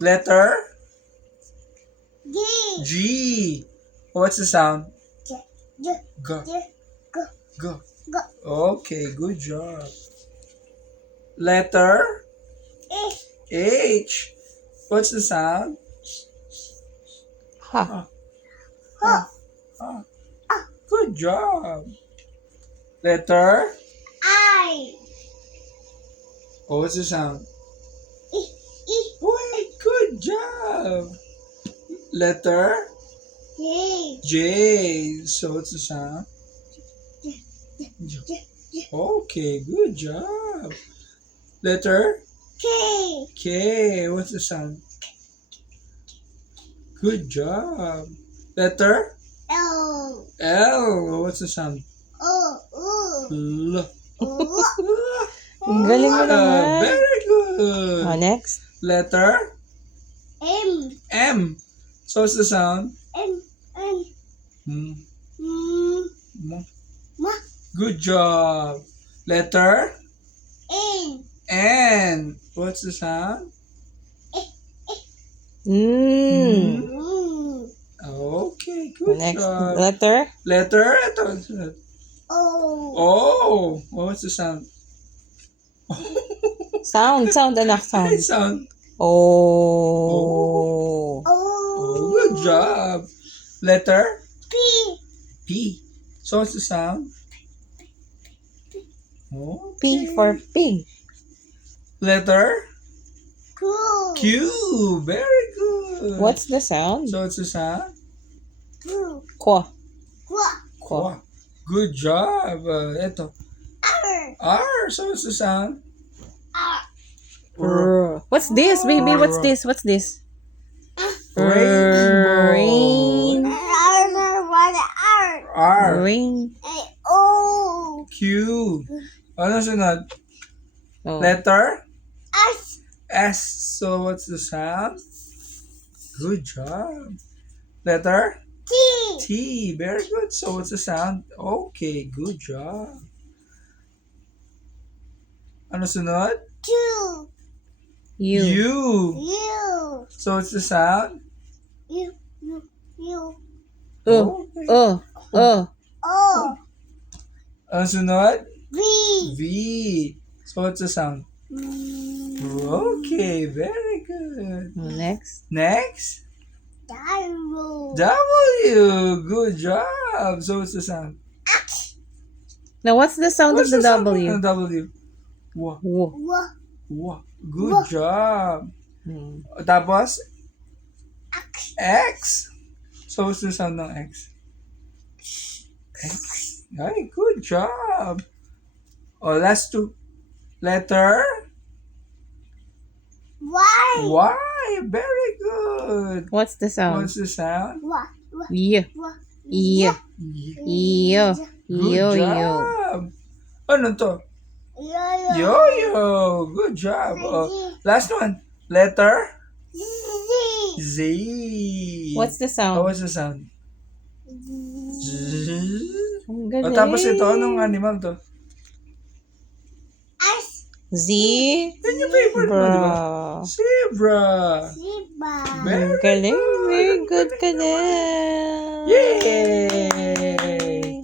Letter G. G. What's the sound? G. G. G. G. G. G. Okay, good job. Letter H. H. What's the sound? Ha. H. Good job. Letter I. What's the sound? E. E. Wait, good job. Letter J. J. So what's the sound? J. Okay, good job. Letter K. K. What's the sound? Good job. Letter L. L. What's the sound? O. U. L. U. Ang galing mo naman. Very good. Next. Letter M. M. So what's the sound? M. M. Mm. M. M. Good job. Letter N. N. What's the sound? Mm. M. Okay, good Next. job. Letter. Letter ito. O. Oh, what's the sound? Sound, anak, sound. Sound. Oh. O. Oh, good job. Letter P. P. So what's the sound? Oh. P for pig. Letter Q. Q. Very good. What's the sound? So what's the sound? Q. Kwa. Q. Kwa. Good job. Ito. R. R. So what's the sound? R. What's this, baby? What's this? What's this? Rainbow. Rain. R. R. R. Rain. O. Q. Ano sunod? Oh. Letter S. S. So what's the sound? Good job. Letter T. T. Very good. So what's the sound? Okay, good job. Ano sunod? Q. You. U. U. So what's the sound? U. U. U. Okay. O. Ano sunod? V. V. So what's the sound? Okay, very good. Next. Next. W. W. Good job. So what's the sound? Now, what's the sound What's of the sound W? ng W? Wa. Wo. W. Wa. Good job. Hmm. Tapos, X. X. So what's the sound ng X? X. Ay, good job. Oh, last two. Letter Y. Y. Very good. What's the sound? What's the sound? Y. Y. Y. Y. Yo. Good Yo. job. Ano to? Yo. Yo-yo. Good job. Oh, last one. Letter Z. Z. What's the Oh, sound? what's the sound? Z. Ang Oh, galing. tapos ito, anong animal to? S. Z. Yan yung favorite mo, di ba? Bra. Zebra. Zebra. Very Ang galing. good. Very good ka na. Yay!